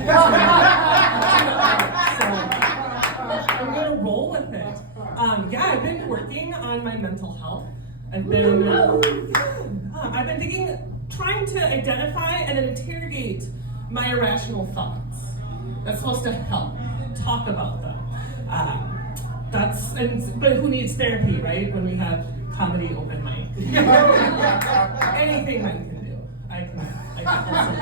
So I'm gonna roll with it. Yeah, I've been working on my mental health. I've been trying to identify and interrogate my irrational thoughts. That's supposed to help. Talk about them. But who needs therapy, right? When we have comedy open mic. Anything men can do. I can also.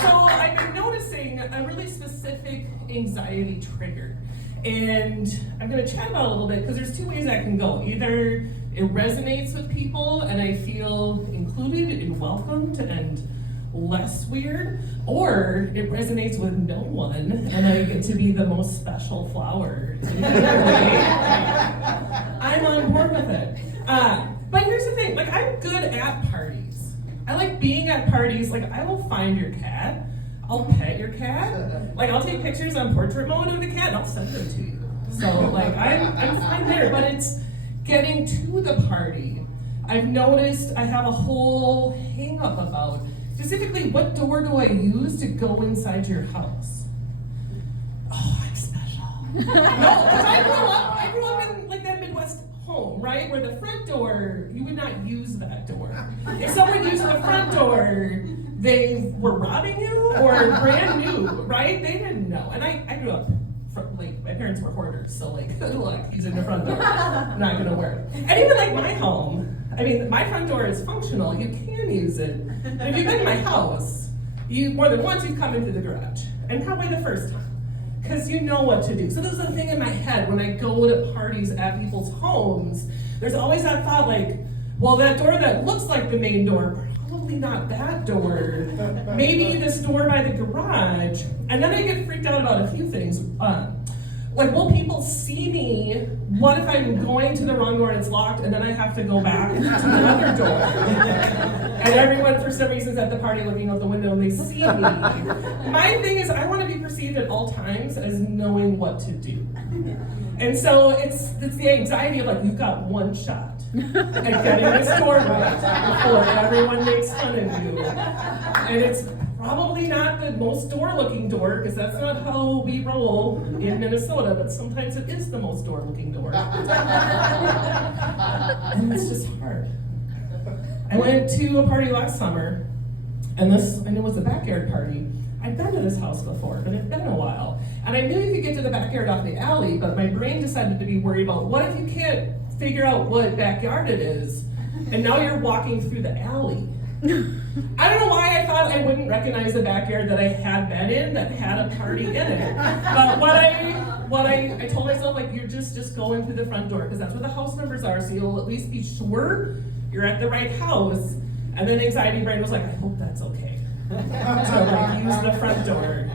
So I've been noticing a really specific anxiety trigger. And I'm going to chat about it a little bit because there's two ways that can go. Either it resonates with people and I feel included and welcomed and less weird, or it resonates with no one and I get to be the most special flower. I'm on board with it. But here's the thing, like I'm good at parties. I like being at parties, like I will find your cat, I'll pet your cat, like I'll take pictures on portrait mode of the cat and I'll send them to you. So like I'm fine there, but it's getting to the party. I've noticed I have a whole hang up about specifically, what door do I use to go inside your house? Oh, I'm special. No, because I grew up in like that Midwest home, right? Where the front door, you would not use that door. If someone used the front door, they were robbing you or brand new, right? They didn't know. And I grew up, like, my parents were hoarders, so like, look, he's in the front door. I'm not gonna wear it. And even like my home, I mean, my front door is functional. You can use it. And if you've been in my house, more than once you've come into the garage. And probably the first time. Because you know what to do. So this is the thing in my head when I go to parties at people's homes, there's always that thought like, well, that door that looks like the main door, probably not that door. Maybe this door by the garage. And then I get freaked out about a few things. Like, will people see me? What if I'm going to the wrong door and it's locked and then I have to go back to the other door? And everyone, for some reason, is at the party looking out the window and they see me. My thing is, I want to be perceived at all times as knowing what to do. And so it's the anxiety of like, you've got one shot at getting this door right before everyone makes fun of you. And it's probably not the most door-looking door, because that's not how we roll in Minnesota, but sometimes it is the most door-looking door. And it's just hard. I went to a party last summer, and it was a backyard party. I'd been to this house before, but it'd been a while. And I knew you could get to the backyard off the alley, but my brain decided to be worried about, what if you can't figure out what backyard it is, and now you're walking through the alley? I don't know why I thought I wouldn't recognize the backyard that I had been in that had a party in it. But I told myself, like, you're just going through the front door, because that's where the house numbers are, so you'll at least be sure you're at the right house. And then anxiety brain was like, I hope that's okay. So like, use the front door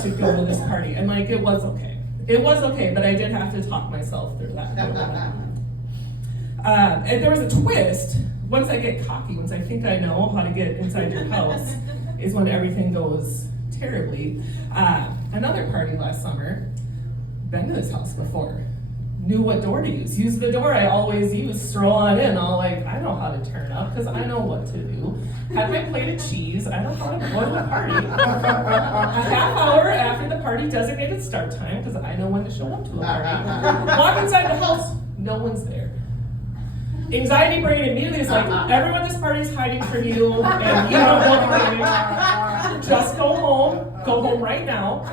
to go to this party. And like, it was okay. It was okay, but I did have to talk myself through that. And there was a twist. Once I get cocky, once I think I know how to get inside your house, is when everything goes terribly. Another party last summer, been to this house before, knew what door to use. Use the door I always use, stroll on in, all like, I know how to turn up, because I know what to do. Had my plate of cheese, I know how to boil the party. A half hour after the party designated start time, because I know when to show up to a party. Walk inside the house, no one's there. Anxiety brain immediately is like, everyone at this party is hiding from you, and you don't know anything. Just go home right now.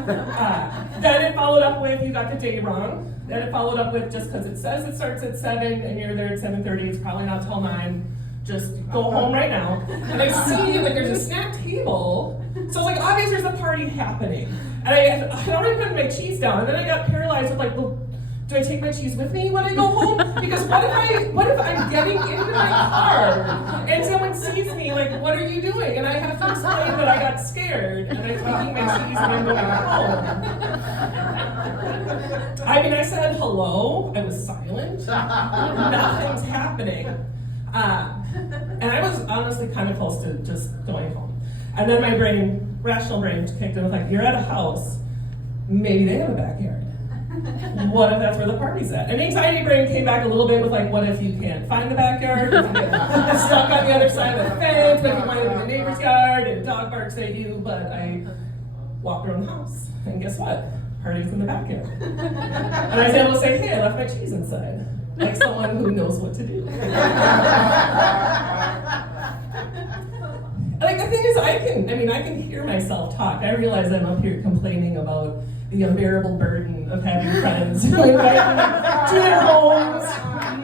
Then it followed up with, you got the day wrong. Then it followed up with, just because it says it starts at 7 and you're there at 7:30, it's probably not till 9. Just go home right now. And I see like there's a snack table. So it's like, obviously there's a party happening. And I already put my cheese down, and then I got paralyzed with like, well, do I take my cheese with me when I go home? Because what if I'm getting into my car and someone sees me, like, what are you doing? And I have to explain that I got scared and I'm taking my cheese and I'm going home. I mean, I said hello, I was silent, nothing's happening. And I was honestly kind of close to just going home. And then my brain, rational brain, kicked in with like, you're at a house, maybe they have a backyard. What if that's where the party's at? And anxiety brain came back a little bit with like, what if you can't find the backyard? If you get stuck on the other side of the fence, but you might have in the neighbor's yard and dog barks at you. But I walked around the house, and guess what? Party's in the backyard. And I was able to say, hey, I left my cheese inside. Like someone who knows what to do. Like the thing is, I can hear myself talk. I realize I'm up here complaining about the unbearable burden of having friends who invite me to their homes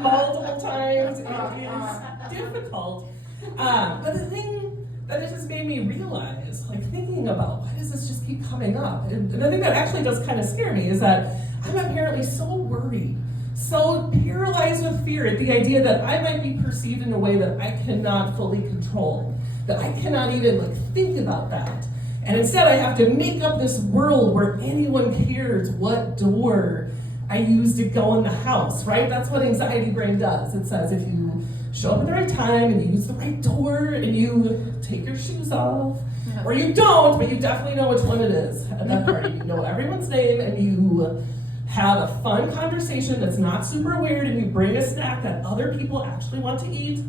multiple times. It is difficult. But the thing that it just made me realize, like thinking about why does this just keep coming up? And the thing that actually does kind of scare me is that I'm apparently so worried, so paralyzed with fear at the idea that I might be perceived in a way that I cannot fully control, that I cannot even think about that. And instead I have to make up this world where anyone cares what door I use to go in the house, right? That's what anxiety brain does. It says if you show up at the right time and you use the right door and you take your shoes off, or you don't, but you definitely know which one it is at that party. You know everyone's name and you have a fun conversation that's not super weird, and you bring a snack that other people actually want to eat,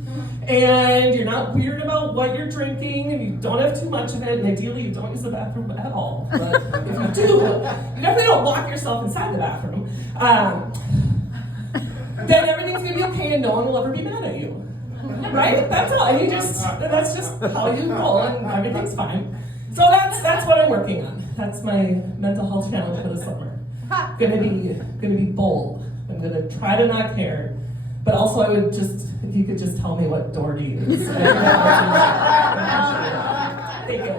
and you're not weird about what you're drinking, and you don't have too much of it, and ideally you don't use the bathroom at all. But if you do, you definitely don't lock yourself inside the bathroom. Then everything's gonna be okay and no one will ever be mad at you. Right? That's all. And that's just how you roll, and everything's fine. So that's what I'm working on. That's my mental health challenge for the summer. Gonna be bold. I'm gonna try to not care, but also I would just, if you could just tell me what door to use. Thank you.